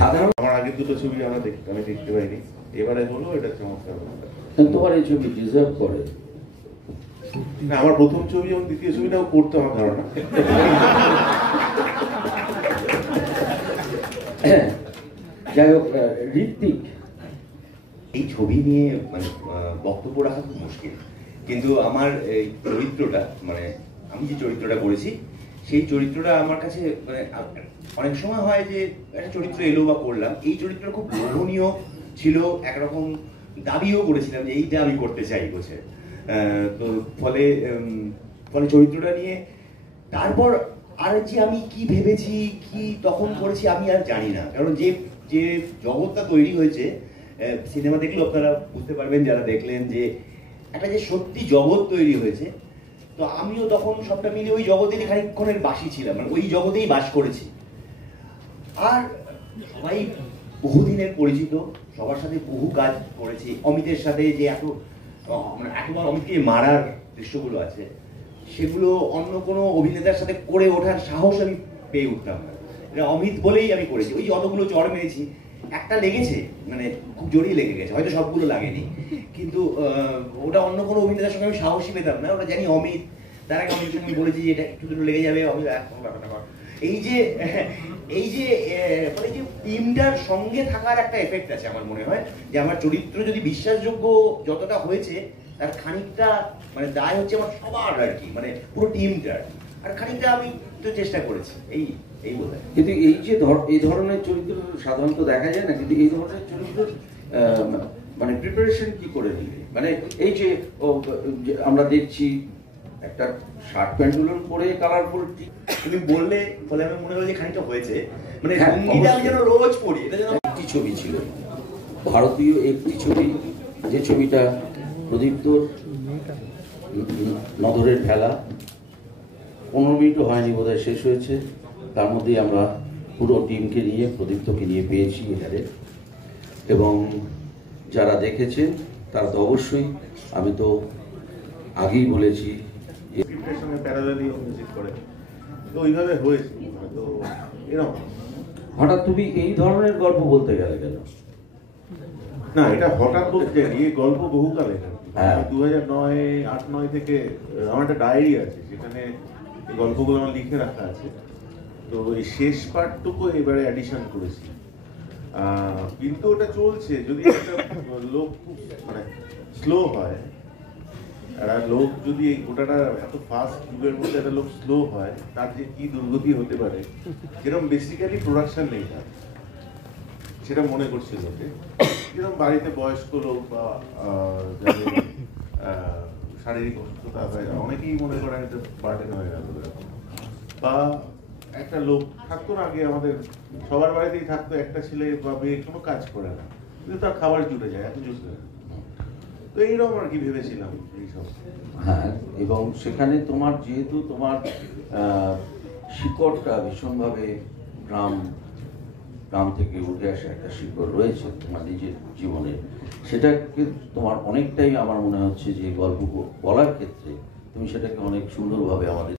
সাধারণ আমার আগের দুটো ছবি আমি দেখতে পাইনি, এবারে হলো, এটা চমৎকার। তোমার এই ছবি ডিজার্ভ করে না, আমার প্রথম ছবি এবং দ্বিতীয় ছবিটাও করতে আমার ধারণা। যাই হোক, ঋত্বিক এই ছবি নিয়ে মানে বক্তব্য রাখা খুব মুশকিল, কিন্তু আমার এই চরিত্রটা মানে আমি যে চরিত্রটা করেছি সেই চরিত্রটা আমার কাছে মানে অনেক সময় হয় যে একটা চরিত্র এলো বা করলাম, এই চরিত্রটা খুব লোভনীয় ছিল, একরকম দাবিও করেছিলাম যে এইটা আমি করতে চাই বসে। তো ফলে ফলে চরিত্রটা নিয়ে তারপর আর যে আমি কি ভেবেছি কি তখন করেছি আমি আর জানি না, কারণ যে যে জগৎটা তৈরি হয়েছে সিনেমা দেখলেও আপনারা বুঝতে পারবেন যারা দেখলেন যে একটা যে সত্যি জগৎ তৈরি হয়েছে। তো আমিও তখন সবটা মিলে ওই জগতেরই খানিকক্ষণের বাসী ছিলাম, মানে ওই জগতেই বাস করেছি। আর সবাই বহুদিনের পরিচিত, সবার সাথে বহু কাজ করেছি। অমিতের সাথে যে মানে এতবার অমিতকে মারার দৃশ্যগুলো আছে সেগুলো অন্য কোনো অভিনেতার সাথে করে ওঠার সাহস আমি পেয়ে উঠতাম না, এটা অমিত বলেই আমি করেছি। ওই যে অতগুলো চড় মেরেছি, একটা লেগেছে, মানে খুব জড়িয়ে লেগে গেছে, হয়তো সবগুলো লাগেনি, কিন্তু ওটা অন্য কোনো অভিনেতার সঙ্গে আমি সাহসী পেতাম না। ওটা জানি অমিত, তার আগে অমিতের সঙ্গে বলেছি যে এটা একটু দুটো লেগে যাবে, অমিত এই যে মানে যে টিমটার সঙ্গে থাকার একটা এফেক্ট আছে আমার মনে হয়, যে আমার চরিত্র যদি বিশ্বাসযোগ্য যতটা হয়েছে তার খানিকটা মানে দায় হচ্ছে আমার সবার আর কি, মানে পুরো টিমটার, আর খানিকটা আমি তো চেষ্টা করেছি এই বোধ হয়। কিন্তু এই যে এই ধরনের চরিত্র সাধারণত দেখা যায় না, কিন্তু এই ধরনের চরিত্র মানে প্রিপারেশন কি করে নিলে, মানে এই যে আমরা দেখছি একটা শার্ট প্যান্টুলন পরে কালারফুল, তুমি বললে ফলে আমি মনে হলো যে খানিকটা হয়েছে, মানে লুঙ্গিটা আমি যেন রোজ পরি। এটা যেন একটি ছবি ছিল, ভারতীয় একটি ছবি, যে ছবিটা প্রদীপ্তর নধরের খেলা 15 মিনিটও হয়নি বোধহয় শেষ হয়েছে, তার মধ্যেই আমরা পুরো টিমকে নিয়ে প্রদীপ্তকে নিয়ে পেয়েছি এখানে। এবং যারা দেখেছেন তারা তো অবশ্যই, আমি তো আগেই বলেছি সঙ্গে প্যারালালি মিউজিক করে, তো ওইভাবে হয়েছে। তো এরকম হঠাৎ তুমি এই ধরনের গল্প বলতে গেলে কেন? না, এটা হঠাৎ বলতে যায়নি, এই গল্প বহুকালের। 2009-8-9 থেকে আমার একটা ডায়েরি আছে, সেখানে এই গল্পগুলো আমার লিখে রাখা আছে। তো এই শেষ পার্টটুকু এবারে অ্যাডিশন করেছি, কিন্তু ওটা চলছে। যদি একটা লোক খুব মানে স্লো হয়, একটা লোক যদি গোটাটা এত ফাস্ট যুগের মধ্যে একটা লোক স্লো হয়, তার যে কি দুর্গতি হতে পারে, যেরকম বেসিক্যালি প্রোডাকশন নেই তার, সেটা মনে করছে লোকে। যেরকম বাড়িতে বয়স্ক লোক বা যাদের শারীরিক অসুস্থতা হয়, অনেকেই মনে করেন এটা বার্ডেন হয়ে গেল, বা একটা লোক থাকতো না আগে, আমাদের সবার বাড়িতেই থাকতো একটা ছেলে বা মেয়ে কোনো কাজ করে না, কিন্তু তার খাবার জুটে যায়, এত জুটে যায়। তো এইরকম আর কি ভেবেছিলাম এইসব। হ্যাঁ, এবং সেখানে তোমার যেহেতু তোমার শিকড়টা ভীষণভাবে গ্রাম থেকে উঠে আসা একটা শিকড় রয়েছে তোমার নিজের জীবনে, সেটাকে তোমার অনেকটাই আমার মনে হচ্ছে যে গল্প বলার ক্ষেত্রে তুমি সেটাকে অনেক সুন্দরভাবে আমাদের